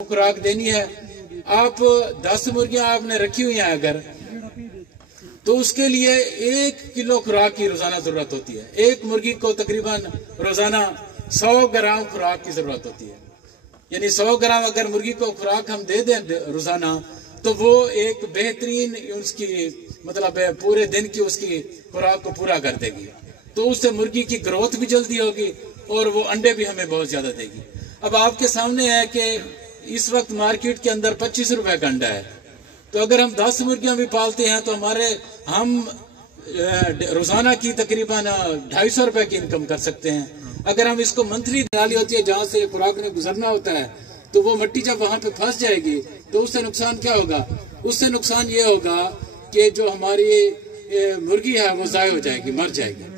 खुराक देनी है। आप 10 मुर्गियां आपने रखी हुई हैं अगर, तो उसके लिए 1 किलो खुराक की रोजाना जरूरत होती है। एक मुर्गी को तकरीबन रोजाना 100 ग्राम खुराक की जरूरत होती है। यानी 100 ग्राम अगर मुर्गी को खुराक हम दे दें रोजाना, तो वो एक बेहतरीन उसकी मतलब पूरे दिन की उसकी खुराक को पूरा कर देगी। तो उससे मुर्गी की ग्रोथ भी जल्दी होगी और वो अंडे भी हमें बहुत ज्यादा देगी। अब आपके सामने है कि इस वक्त मार्केट के अंदर 25 रुपए का अंडा है, तो अगर हम 10 मुर्गियां भी पालते हैं तो हम रोजाना की तकरीबन 250 रुपए की इनकम कर सकते हैं। अगर हम इसको मंथली डाली होती है जहां से खुराक ने गुजरना होता है, तो वो मिट्टी जब वहां पे फंस जाएगी तो उससे नुकसान क्या होगा? उससे नुकसान ये होगा कि जो हमारी मुर्गी है वो जाया हो जाएगी, मर जाएगी।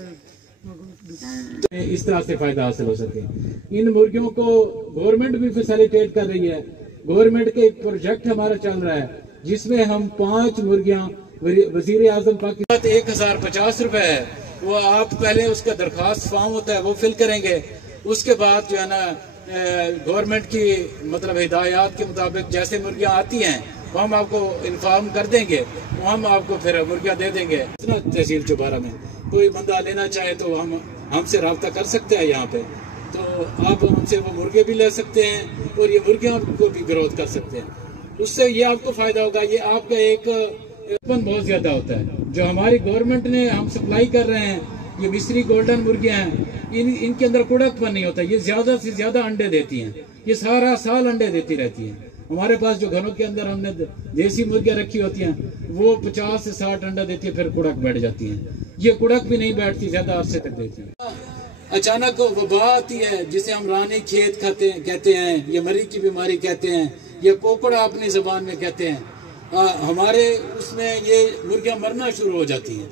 तो इस तरह से फायदा हासिल हो सके। इन मुर्गियों को गवर्नमेंट भी फैसिलिटेट कर रही है। गवर्नमेंट के एक प्रोजेक्ट हमारा चल रहा है जिसमें हम 5 मुर्गियां वजीर आजम पाकिस्तान 1050 रुपए है। वो आप पहले उसका दरखास्त फॉर्म होता है वो फिल करेंगे, उसके बाद जो है ना गवर्नमेंट की मतलब हिदायत के मुताबिक जैसे मुर्गियां आती हैं वो हम आपको इन्फॉर्म कर देंगे, वो हम आपको फिर मुर्गियां दे देंगे। तहसील चौबारा में कोई बंदा लेना चाहे तो हमसे रब्ता कर सकते हैं यहाँ पे, तो आप हमसे वो मुर्गे भी ले सकते हैं और ये मुर्गियां को भी ग्रोथ कर सकते हैं। उससे ये आपको फायदा होगा। ये आपका एक उत्पन्न बहुत ज्यादा होता है जो हमारी गवर्नमेंट ने हम सप्लाई कर रहे हैं। ये मिस्री गोल्डन मुर्गियां हैं, इनके अंदर कुड़कपन नहीं होता। ये ज्यादा से ज्यादा अंडे देती हैं, ये सारा साल अंडे देती रहती हैं। हमारे पास जो घरों के अंदर हमने देसी मुर्गियां रखी होती हैं वो 50 से 60 अंडा देती है, फिर कुड़क बैठ जाती हैं। ये कुड़क भी नहीं बैठती, ज्यादा अरसे तक देती है। अचानक वबा आती है जिसे हम रानी खेत कहते हैं, ये मरी की बीमारी कहते हैं, ये कोकड़ा अपनी जबान में कहते हैं। हमारे उसमें ये मुर्गियां मरना शुरू हो जाती हैं,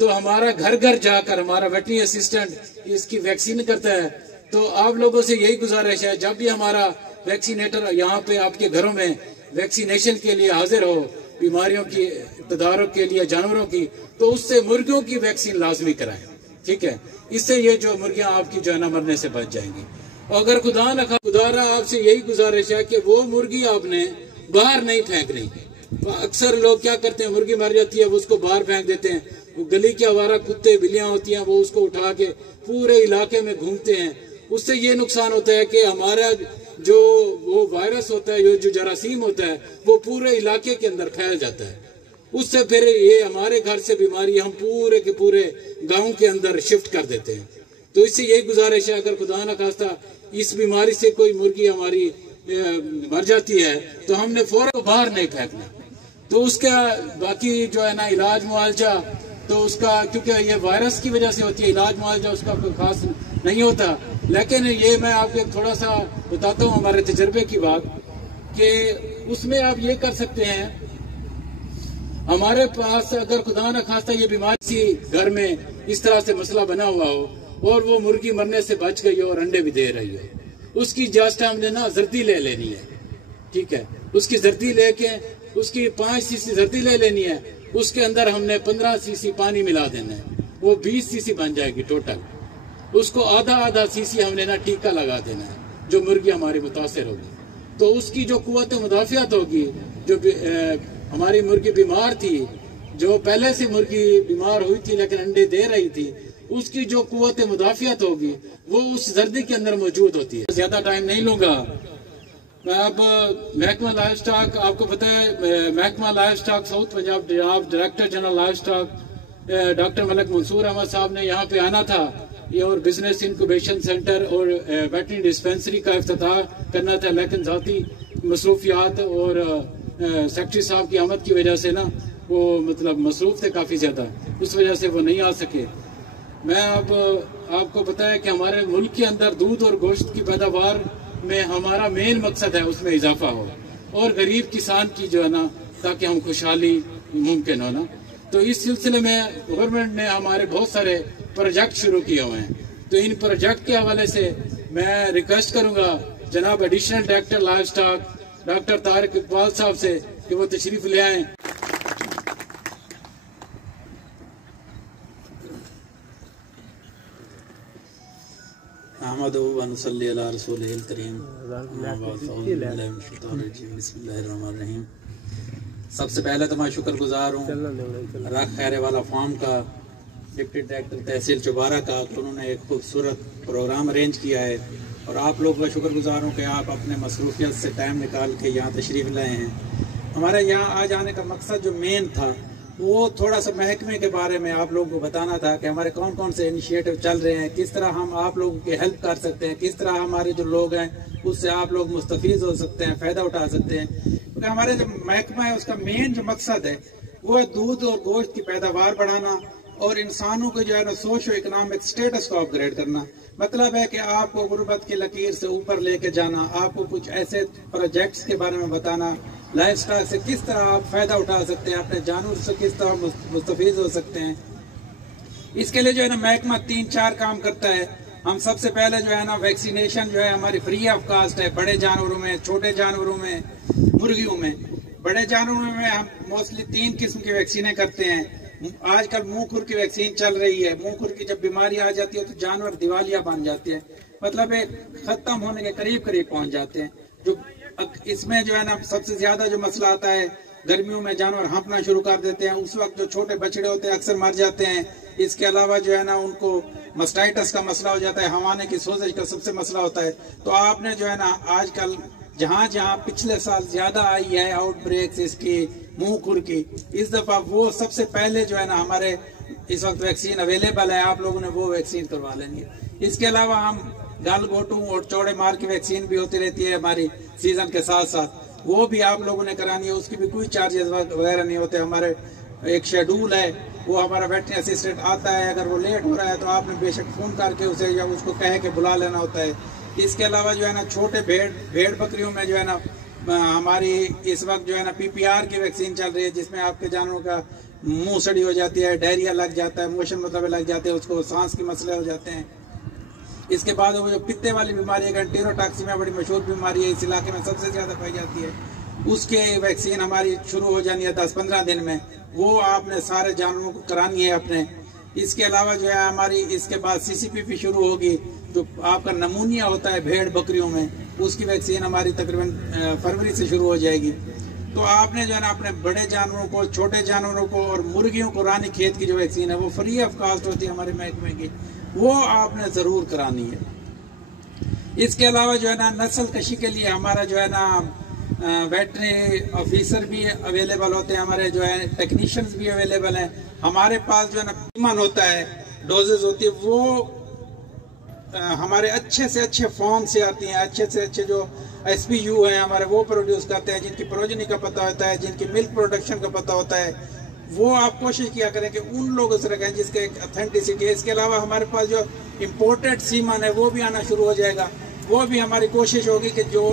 तो हमारा घर घर जाकर हमारा वेटरनरी असिस्टेंट इसकी वैक्सीन करता है। तो आप लोगों से यही गुजारिश है, जब भी हमारा वैक्सीनेटर यहाँ पे आपके घरों में वैक्सीनेशन के लिए हाजिर हो, बीमारियों की तदारुक के लिए जानवरों की, तो उससे मुर्गियों की वैक्सीन लाजमी कराएं, ठीक है। इससे ये जो मुर्गियां आपकी जो है ना मरने से बच जाएंगी। और अगर खुदा न खुदारा आपसे यही गुजारिश है कि वो मुर्गी आपने बाहर नहीं फेंकनी। अक्सर लोग क्या करते हैं, मुर्गी मर जाती है वो उसको बाहर फेंक देते हैं। वो गली के आवारा कुत्ते बिल्लियां होती हैं वो उसको उठा के पूरे इलाके में घूमते हैं। उससे ये नुकसान होता है कि हमारा जो वो वायरस होता है, जो जरासीम होता है, वो पूरे इलाके के अंदर फैल जाता है। उससे फिर ये हमारे घर से बीमारी हम पूरे के पूरे गांव के अंदर शिफ्ट कर देते हैं। तो इससे यही गुजारिश है, अगर खुदा न खास्ता इस बीमारी से कोई मुर्गी हमारी मर जाती है तो हमने फौरन बाहर नहीं फेंकना। तो उसका बाकी जो है ना इलाज मुआवजा, तो उसका क्योंकि ये वायरस की वजह से होती है, इलाज मुआवजा उसका कोई खास नहीं होता। लेकिन ये मैं आपको थोड़ा सा बताता हूँ हमारे तजर्बे की बात, कि उसमें आप ये कर सकते हैं। हमारे पास अगर खुदा न खास्ता ये बीमारी सी घर में इस तरह से मसला बना हुआ हो और वो मुर्गी मरने से बच गई हो और अंडे भी दे रही हो, उसकी जस्ट हमने ना जर्दी ले लेनी है, ठीक है। उसकी जर्दी लेके उसकी 5 सीसी जर्दी ले लेनी है, उसके अंदर हमने 15 सीसी पानी मिला देना है, वो 20 सीसी बन जाएगी टोटल। उसको आधा आधा सीसी हमने ना टीका लगा देना है जो मुर्गी हमारी मुतासर होगी। तो उसकी जो कुव्वत मुदाफियत होगी, जो हमारी मुर्गी बीमार थी, जो पहले से मुर्गी बीमार हुई थी लेकिन अंडे दे रही थी, उसकी जो कुव्वत मुदाफियत होगी वो उस जर्दी के अंदर मौजूद होती है। ज्यादा टाइम नहीं लूंगा मैं। अब महकमा लाइव स्टॉक, आपको पता है महकमा livestock south Punjab director general livestock doctor Malik Mansoor Ahmed साहब ने यहाँ पे आना था, ये और बिजनेस इंक्यूबेशन सेंटर और वेटरनरी डिस्पेंसरी का इफ्तिताह करना था, लेकिन जाती मसरूफियात और सेक्रेटरी साहब की आमद की वजह से ना वो मतलब मसरूफ थे काफ़ी ज़्यादा, उस वजह से वो नहीं आ सके। मैं अब आपको पता है कि हमारे मुल्क के अंदर दूध और गोश्त की पैदावार में हमारा मेन मकसद है उसमें इजाफा हो और गरीब किसान की जो है ना, ताकि हम खुशहाली मुमकिन हो ना। तो इस सिलसिले में गवर्नमेंट ने हमारे बहुत सारे प्रोजेक्ट शुरू किए हुए हैं। तो इन प्रोजेक्ट के हवाले से मैं रिक्वेस्ट करूंगा जनाब additional director livestock doctor Tariq Iqbal साहब से कि वो तशरीफ ले आए। नहमदुहु व नुसल्ली अला रसूलिल करीम। बिस्मिल्लाहिर्रहमानिर्रहीम। सबसे पहले तो मैं शुक्रगुजार हूँ राख खैरे वाला फार्म का, डिप्टी डायरेक्टर तहसील चौबारा का, तो उन्होंने एक खूबसूरत प्रोग्राम अरेंज किया है और आप लोग का शुक्रगुजार हूँ कि आप अपने मसरूफियत से टाइम निकाल के यहाँ तशरीफ़ लाए हैं। हमारे यहाँ आ जाने का मकसद जो मेन था वो थोड़ा सा महकमे के बारे में आप लोगों को बताना था कि हमारे कौन कौन से इनिशिएटिव चल रहे हैं, किस तरह हम आप लोगों की हेल्प कर सकते हैं, किस तरह हमारे जो लोग हैं उससे आप लोग मुस्तफीज हो सकते हैं, फ़ायदा उठा सकते हैं। क्योंकि हमारे जो महकमा है उसका मेन जो मकसद है वो है दूध और गोश्त की पैदावार बढ़ाना और इंसानों को जो है ना सोशो इकोनॉमिक स्टेटस को अपग्रेड करना। मतलब है कि आपको गुर्बत की लकीर से ऊपर लेके जाना, आपको कुछ ऐसे प्रोजेक्ट्स के बारे में बताना, लाइफस्टाइल से किस तरह आप फायदा उठा सकते हैं, अपने जानवर से किस तरह मुस्तफीज हो सकते हैं। इसके लिए जो है ना महकमा 3-4 काम करता है। हम सबसे पहले जो है ना वैक्सीनेशन जो है हमारी फ्री ऑफ कास्ट है, बड़े जानवरों में, छोटे जानवरों में, मुर्गियों में। बड़े जानवरों में हम मोस्टली 3 किस्म की वैक्सीनें करते हैं। आजकल मुंह खुर की वैक्सीन चल रही है। मुंह खुर की जब बीमारी आ जाती है तो जानवर दिवालिया बन जाते हैं, मतलब खत्म होने के करीब पहुंच जाते हैं। जो इसमें जो है ना सबसे ज्यादा जो मसला आता है, गर्मियों में जानवर हाँफना शुरू कर देते हैं, उस वक्त जो छोटे बछड़े होते हैं अक्सर मर जाते हैं। इसके अलावा जो है ना उनको मस्टाइटिस का मसला हो जाता है, हवाने की सोजश का सबसे मसला होता है। तो आपने जो है ना आजकल जहाँ जहाँ पिछले साल ज्यादा आई है आउटब्रेक्स इसकी मुंह खुर की, इस दफा वो सबसे पहले जो है ना हमारे इस वक्त वैक्सीन अवेलेबल है, आप लोगों ने वो वैक्सीन करवा लेनी है। इसके अलावा हम गाल गोटू और चौड़े मार की वैक्सीन भी होती रहती है हमारी सीजन के साथ साथ, वो भी आप लोगों ने करानी है। उसकी भी कोई चार्जेस वगैरह नहीं होते। हमारे एक शेड्यूल है, वो हमारा वेटरनरी असिस्टेंट आता है, अगर वो लेट हो रहा है तो आपने बेशक फोन करके उसे या उसको कह के बुला लेना होता है। इसके अलावा जो है ना छोटे भेड़ बकरियों में जो है ना हमारी इस वक्त जो है ना PPR की वैक्सीन चल रही है, जिसमें आपके जानवरों का मुंह सड़ी हो जाती है, डायरिया लग जाता है, मोशन मतलब लग जाते हैं, उसको सांस के मसले हो जाते हैं। इसके बाद वो जो पित्ते वाली बीमारी है, एंटेरोटॉक्सिमिया बड़ी मशहूर बीमारी है, इस इलाके में सबसे ज्यादा पाई जाती है, उसके वैक्सीन हमारी शुरू हो जानी है 10-15 दिन में। वो आपने सारे जानवरों को करानी है अपने। इसके अलावा जो है हमारी इसके बाद CCPP शुरू होगी, जो आपका नमूनिया होता है भेड़ बकरियों में, उसकी वैक्सीन हमारी तकरीबन फरवरी से शुरू हो जाएगी। तो आपने जो है ना अपने बड़े जानवरों को, छोटे जानवरों को और मुर्गियों को रानी खेत की जो वैक्सीन है वो फ्री ऑफ कास्ट होती है हमारे महकमे की, वो आपने जरूर करानी है। इसके अलावा जो है ना नस्ल कशी के लिए हमारा जो है ना वेटरनरी ऑफिसर भी अवेलेबल होते हैं, हमारे जो है टेक्नीशियंस भी अवेलेबल हैं। हमारे पास जो है ना ईमान होता है, डोजेज होती है, वो हमारे अच्छे से अच्छे फॉर्म से आती हैं। अच्छे से अच्छे जो SPU हैं हमारे, वो प्रोड्यूस करते हैं, जिनकी प्रोजनी का पता होता है, जिनकी मिल्क प्रोडक्शन का पता होता है। वो आप कोशिश किया करें कि उन लोगों से रखें जिसके एक ऑथेंटिसिटी है। इसके अलावा हमारे पास जो इम्पोर्टेड सीमन है वो भी आना शुरू हो जाएगा। वो भी हमारी कोशिश होगी कि जो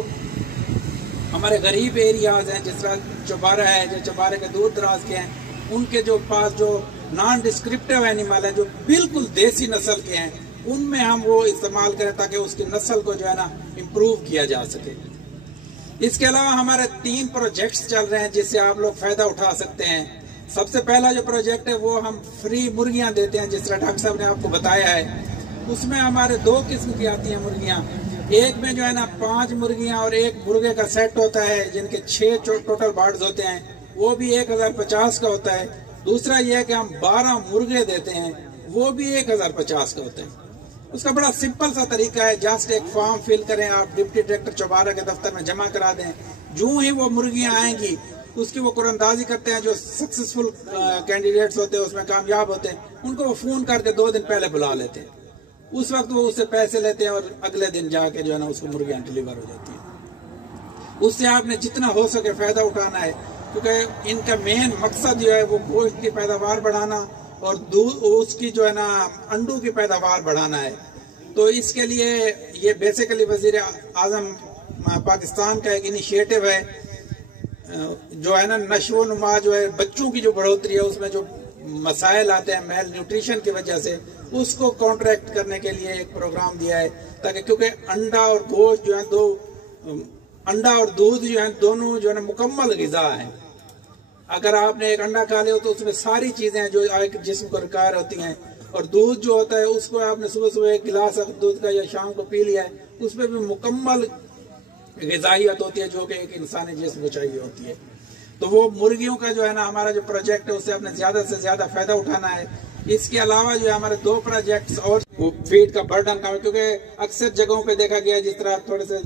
हमारे गरीब एरियाज हैं, जिस तरह चौबारा है, जो चौबारे के दूर दराज के हैं, उनके जो पास जो नॉन डिस्क्रिप्टिव एनिमल है, जो बिल्कुल देसी नस्ल के हैं, उनमें हम वो इस्तेमाल करें ताकि उसकी नस्ल को जो है ना इम्प्रूव किया जा सके। इसके अलावा हमारे 3 प्रोजेक्ट्स चल रहे हैं जिससे आप लोग फायदा उठा सकते हैं। सबसे पहला जो प्रोजेक्ट है वो हम फ्री मुर्गियां देते हैं, जिस तरह डॉक्टर साहब ने आपको बताया है। उसमें हमारे 2 किस्म की आती हैं मुर्गियां। एक में जो है ना 5 मुर्गियां और 1 मुर्गे का सेट होता है, जिनके 6 टोटल बर्ड्स होते हैं, वो भी 1050 का होता है। दूसरा यह है कि हम 12 मुर्गे देते हैं, वो भी 1050 का होता है। उसका बड़ा सिंपल सा तरीका है, जस्ट एक फॉर्म फिल करें आप, डिप्टी डायरेक्टर चौबारा के दफ्तर में जमा करा दें। जो ही वो मुर्गियां आएंगी उसकी वो कुरंदाजी करते हैं। जो सक्सेसफुल कैंडिडेट्स होते हैं, उसमें कामयाब होते हैं, उनको वो फोन करके 2 दिन पहले बुला लेते हैं। उस वक्त वो उससे पैसे लेते हैं और अगले दिन जाके जो है ना उसको मुर्गियां डिलीवर हो जाती है। उससे आपने जितना हो सके फायदा उठाना है, क्योंकि इनका मेन मकसद जो है वो गोश्त की पैदावार बढ़ाना और दूध उसकी जो है ना अंडों की पैदावार बढ़ाना है। तो इसके लिए ये बेसिकली वजीर आजम पाकिस्तान का एक इनिशिएटिव है, जो है ना नशो नुमा जो है बच्चों की जो बढ़ोतरी है, उसमें जो मसाइल आते हैं मेल न्यूट्रिशन की वजह से, उसको कॉन्ट्रैक्ट करने के लिए एक प्रोग्राम दिया है। ताकि क्योंकि अंडा और गोश्त जो है अंडा और दूध जो है दोनों जो है ना मुकम्मल ग़िज़ा है। अगर आपने एक अंडा खा लिया तो उसमें सारी चीजें जो एक जिस्म को रिक्वायर होती हैं और दूध जो होता है उसको आपने सुबह सुबह एक गिलास दूध का या शाम को पी लिया है, उसमें भी मुकम्मल ग़िज़ाइयत होती है जो कि एक इंसानी जिस्म को चाहिए होती है। तो वो मुर्गियों का जो है ना हमारा जो प्रोजेक्ट है उससे अपने ज़्यादा से ज़्यादा फ़ायदा उठाना है। इसके अलावा जो है हमारे 2 प्रोजेक्ट्स और वो फीड का बर्डन कम है, क्योंकि अक्सर जगहों पे देखा गया जिस तरह थोड़े से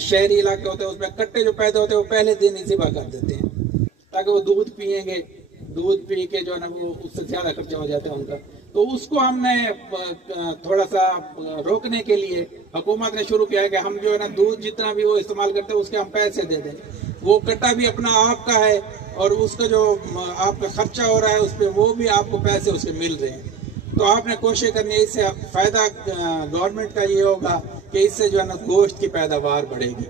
शहरी इलाके होते हैं उसमें कट्टे जो पैदा होते हैं वो पहले दिन ही ज़िबा कर देते हैं ताकि वो दूध पिएंगे, दूध पी के जो है ना वो उससे ज़्यादा खर्चा हो जाता है उनका। तो उसको हमने थोड़ा सा रोकने के लिए हुकूमत ने शुरू किया है कि हम जो है ना दूध जितना भी वो इस्तेमाल करते हैं उसके हम पैसे दे दें। वो कट्टा भी अपना आपका है और उसका जो आपका खर्चा हो रहा है उस पर वो भी आपको पैसे उसके मिल रहे हैं। तो आपने कोशिश करनी है, इससे फ़ायदा गवर्नमेंट का ये होगा कि इससे जो है ना गोश्त की पैदावार बढ़ेगी।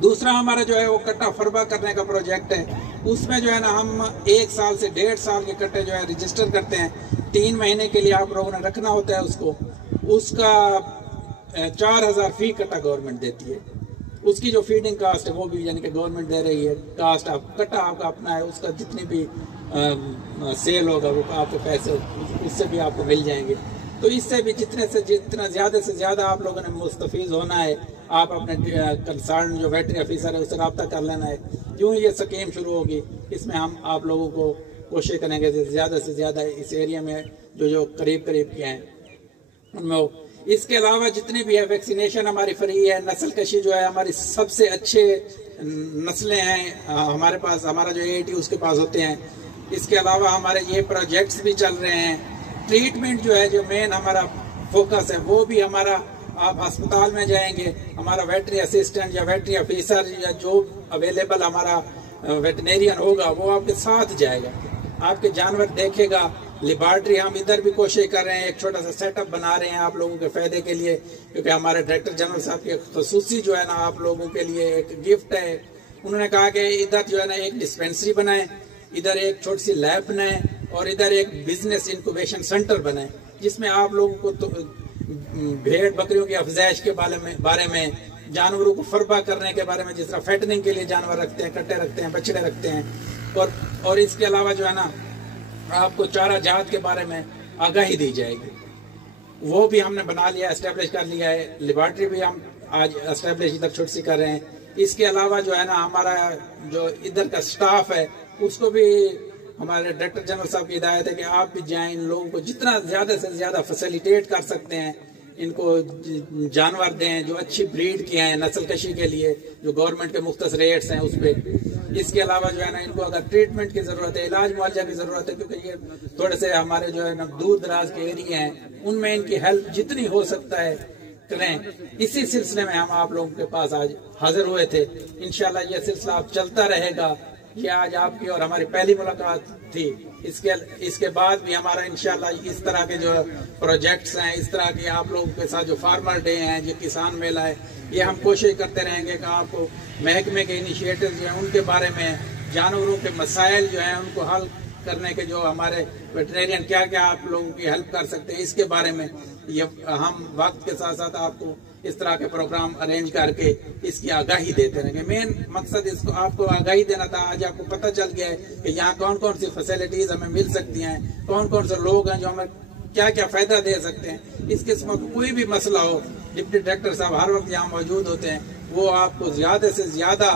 दूसरा हमारा जो है वो कट्टा फरबा करने का प्रोजेक्ट है, उसमें जो है ना हम 1 साल से 1.5 साल के कट्टे जो है रजिस्टर करते हैं। 3 महीने के लिए आप लोगों ने रखना होता है उसको, उसका 4000 फी कट्टा गवर्नमेंट देती है। उसकी जो फीडिंग कास्ट है वो भी यानी कि गवर्नमेंट दे रही है। कास्ट आप कट्टा आपका अपना है, उसका जितनी भी सेल होगा वो आपके पैसे उससे भी आपको मिल जाएंगे। तो इससे भी जितना ज़्यादा से ज़्यादा आप लोगों ने मुस्तफ़ीज़ होना है, आप अपने कंसर्न जो वेटरी ऑफिसर है उससे रब्ता कर लेना है। यूँ ये स्कीम शुरू होगी, इसमें हम आप लोगों को कोशिश करेंगे ज़्यादा से ज़्यादा इस एरिया में जो करीब किए हैं उनमें हो। इसके अलावा जितने भी है वैक्सीनेशन हमारी फ्री है। नस्ल कशी जो है हमारी सबसे अच्छे नस्लें हैं हमारे पास, हमारा जो AAT उसके पास होते हैं। इसके अलावा हमारे ये प्रोजेक्ट्स भी चल रहे हैं। ट्रीटमेंट जो है जो मेन हमारा फोकस है वो भी हमारा, आप अस्पताल में जाएंगे हमारा वेटरी असिस्टेंट या वेटरी ऑफिसर या जो अवेलेबल हमारा वेटनेरियन होगा वो आपके साथ जाएगा, आपके जानवर देखेगा। लेबॉर्ट्री हम इधर भी कोशिश कर रहे हैं, एक छोटा सा सेटअप बना रहे हैं आप लोगों के फायदे के लिए, क्योंकि हमारे डायरेक्टर जनरल साहब के खसूसी जो है ना आप लोगों के लिए एक गिफ्ट है। उन्होंने कहा कि इधर जो है ना एक डिस्पेंसरी बनाए, इधर एक छोटी सी लैब बनाए और इधर एक बिजनेस इंक्यूबेशन सेंटर बनाए, जिसमें आप लोगों को तो भेड़ बकरियों की अफजाइश के बारे में जानवरों को फरबा करने के बारे में, जिस तरह फैटनिंग के लिए जानवर रखते हैं, कट्टे रखते हैं, बछड़े रखते हैं, और इसके अलावा जो है ना आपको चारा जात के बारे में आगाही दी जाएगी। वो भी हमने बना लिया, एस्टेब्लिश कर लिया है। लेबॉर्ट्री भी हम आज एस्टेब्लिश इधर छोटी सी कर रहे हैं। इसके अलावा जो है ना हमारा जो इधर का स्टाफ है उसको भी हमारे डायरेक्टर जनरल साहब की हिदायत है कि आप भी जाएं, इन लोगों को जितना ज़्यादा से ज़्यादा फैसिलिटेट कर सकते हैं इनको जानवर दें जो अच्छी ब्रीड की हैं नस्ल कशी के लिए, जो गवर्नमेंट के मुख्तस रेट्स हैं उस पर। इसके अलावा जो है ना इनको अगर ट्रीटमेंट की ज़रूरत है, इलाज मुआवजा की ज़रूरत है, क्योंकि ये थोड़े से हमारे जो है ना दूर दराज के एरिया हैं उनमें इनकी हेल्प जितनी हो सकता है करें। इसी सिलसिले में हम आप लोगों के पास आज हाजिर हुए थे। इंशाल्लाह ये सिलसिला अब चलता रहेगा। ये आज आपकी और हमारी पहली मुलाकात थी। इसके बाद भी हमारा इंशाल्लाह इस तरह के जो प्रोजेक्ट्स हैं, इस तरह के आप लोगों के साथ जो फार्मर डे हैं, जो किसान मेला है, ये हम कोशिश करते रहेंगे कि आपको महकमे के इनिशिएटिव जो हैं उनके बारे में, जानवरों के मसाइल जो हैं उनको हल करने के जो हमारे वेटरनेरियन क्या क्या आप लोगों की हेल्प कर सकते हैं, इसके बारे में ये हम वक्त के साथ साथ आपको इस तरह के प्रोग्राम अरेंज करके इसकी आगाही देते रहेंगे। मेन मकसद इसको आपको आगाही देना था। आज आपको पता चल गया है कि यहाँ कौन कौन सी फैसिलिटीज हमें मिल सकती हैं, कौन कौन से लोग हैं जो हमें क्या क्या फायदा दे सकते हैं। इस किस्म का कोई भी मसला हो, डिप्टी डायरेक्टर साहब हर वक्त यहाँ मौजूद होते हैं, वो आपको ज्यादा से ज्यादा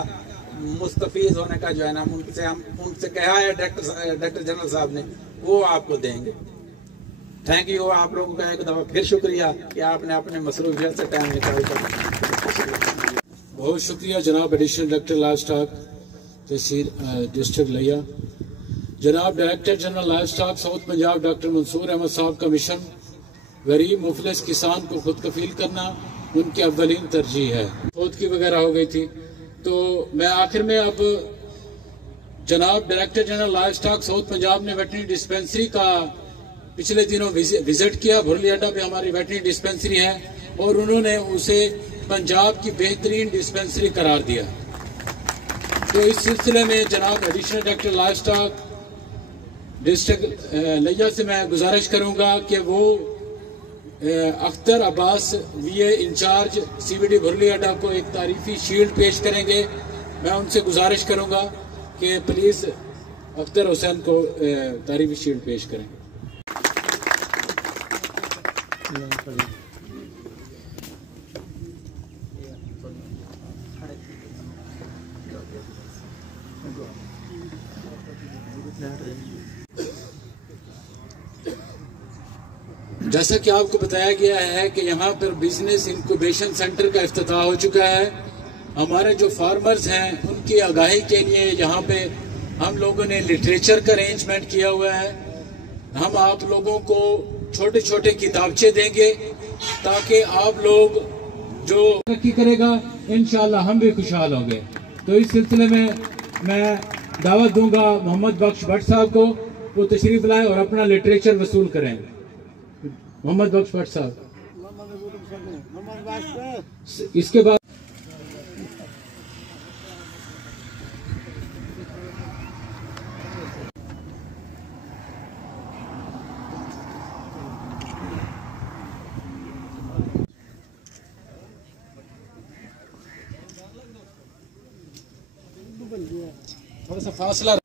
मुस्तफीज होने का जो है ना उनसे कहा है डायरेक्टर जनरल साहब ने, वो आपको देंगे। Thank you. आप लोगों का एक दफा फिर शुक्रिया कि आपने अपने मसरूफियत से टाइम निकाल कर। बहुत शुक्रिया जनाब additional director livestock tehsil district Layyah, जनाब director general livestock south Punjab doctor Mansoor Ahmed साहब का मिशन गरीब मुफलिस किसान को खुद कफील करना उनकी अव्वलीन तरजीह है। खुद की वगैरह हो गई थी, तो मैं आखिर में अब जनाब director general livestock south Punjab ने वेटरनरी डिस्पेंसरी का पिछले दिनों विजिट किया। भुरली अड्डा पे हमारी वेटरनरी डिस्पेंसरी है और उन्होंने उसे पंजाब की बेहतरीन डिस्पेंसरी करार दिया। तो इस सिलसिले में जनाब additional director livestock district Layyah से मैं गुजारिश करूंगा कि वो Akhtar Abbas VA incharge CBD Bhurli Adda को एक तारीफी शील्ड पेश करेंगे। मैं उनसे गुजारिश करूंगा कि प्लीज अख्तर हुसैन को तारीफी शील्ड पेश करें। जैसा कि आपको बताया गया है कि यहाँ पर बिजनेस इंक्यूबेशन सेंटर का इफ्तिताह हो चुका है। हमारे जो फार्मर्स हैं उनकी आगाही के लिए यहाँ पे हम लोगों ने लिटरेचर का अरेंजमेंट किया हुआ है। हम आप लोगों को छोटे छोटे किताबचे देंगे ताकि आप लोग जो तरक्की करेगा इंशाअल्लाह हम भी खुशहाल होंगे। तो इस सिलसिले में मैं दावत दूंगा मोहम्मद बख्श भट्ट साहब को, वो तशरीफ लाए और अपना लिटरेचर वसूल करें। मोहम्मद बख्श भट्ट साहब, इसके बाद थोड़ा सा फासला